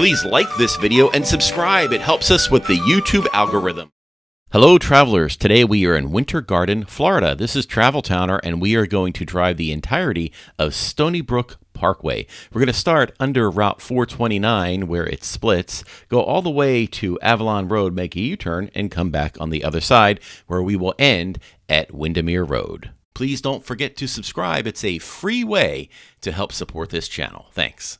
Please like this video and subscribe. It helps us with the YouTube algorithm. Hello, travelers. Today we are in Winter Garden, Florida. This is Travel Towner, and we are going to drive the entirety of Stoneybrook Parkway. We're going to start under Route 429, where it splits, go all the way to Avalon Road, make a U-turn, and come back on the other side, where we will end at Winderemere Road. Please don't forget to subscribe. It's a free way to help support this channel. Thanks.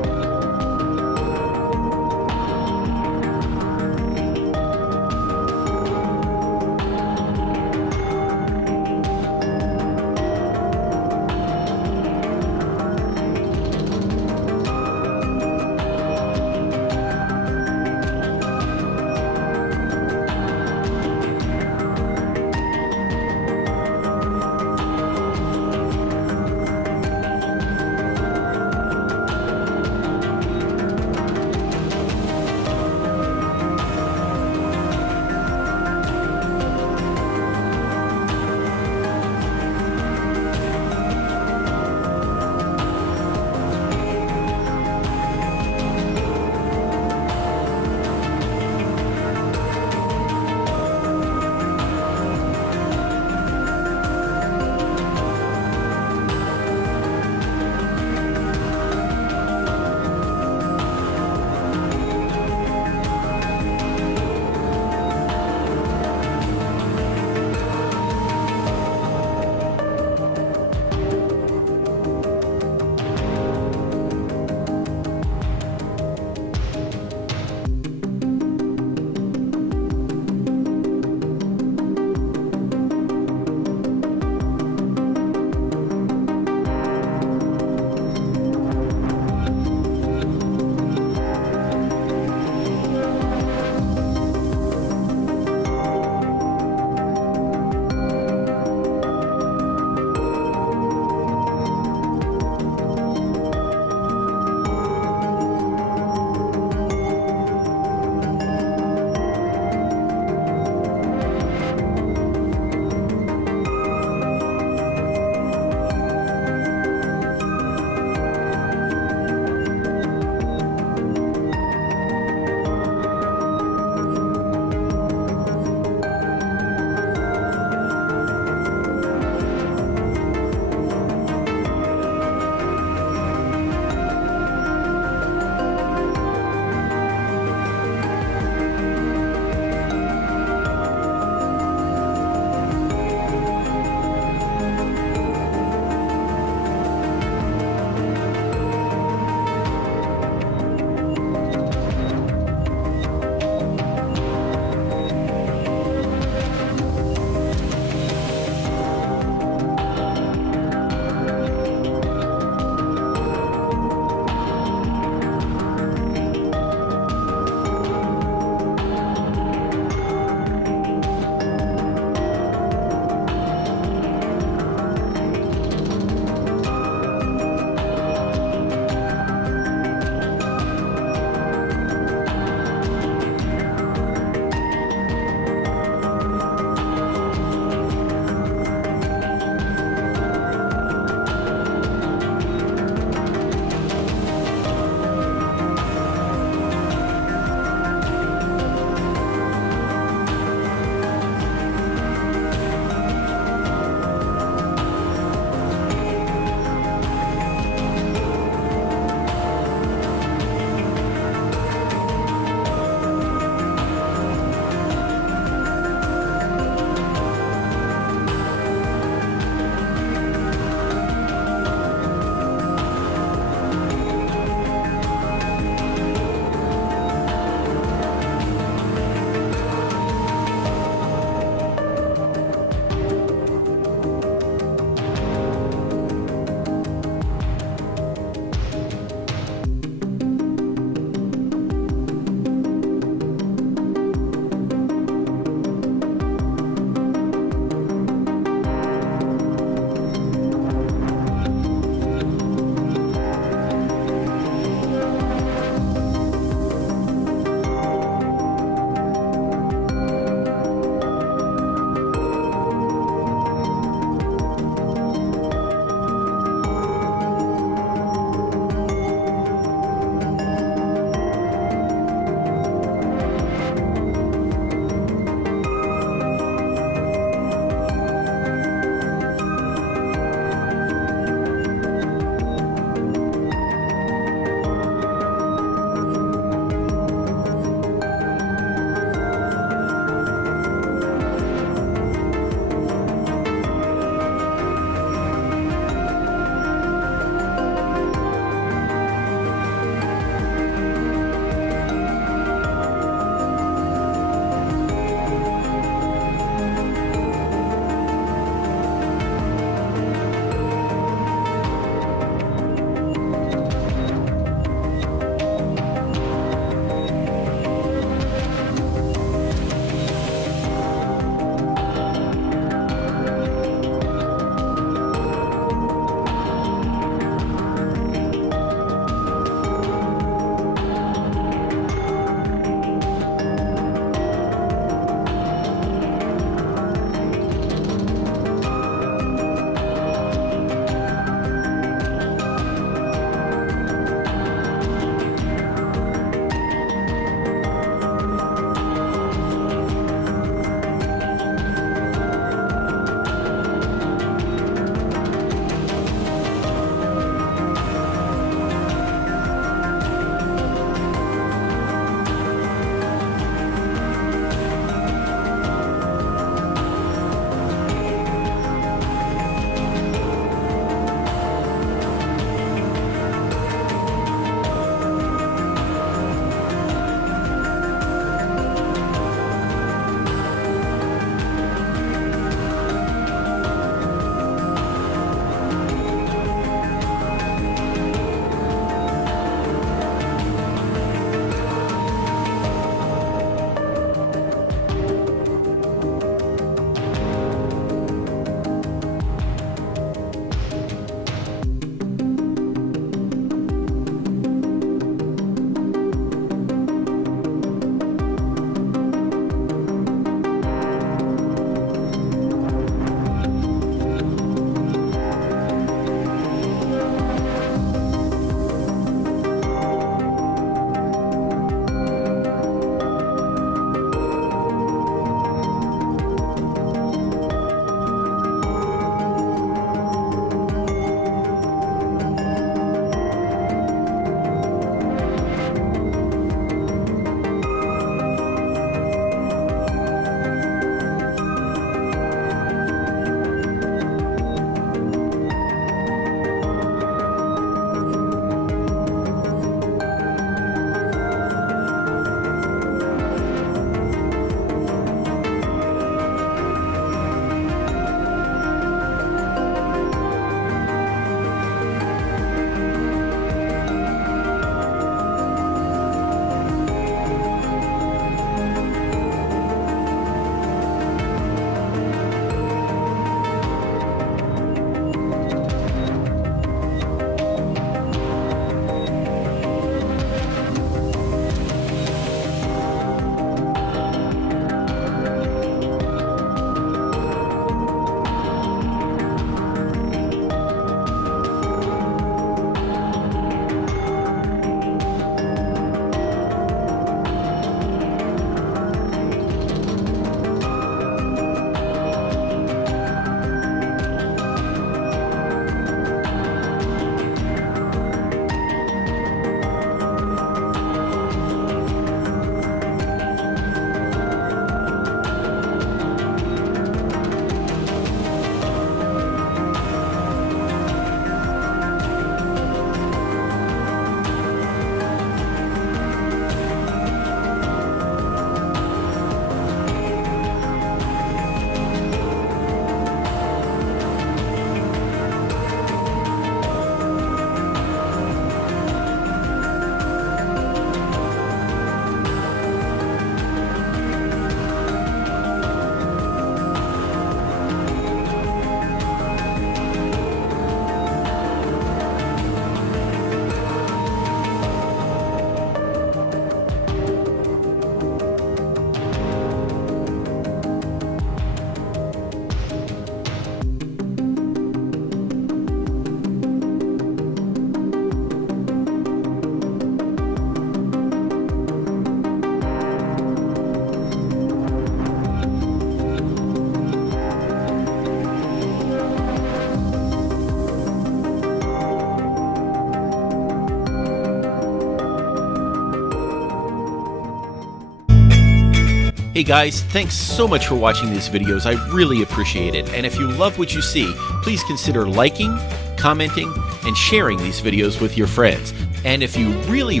Hey guys, thanks so much for watching these videos. I really appreciate it. And if you love what you see, please consider liking, commenting, and sharing these videos with your friends. And if you really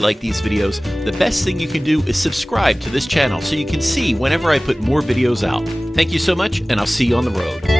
like these videos, the best thing you can do is subscribe to this channel so you can see whenever I put more videos out. Thank you so much, and I'll see you on the road.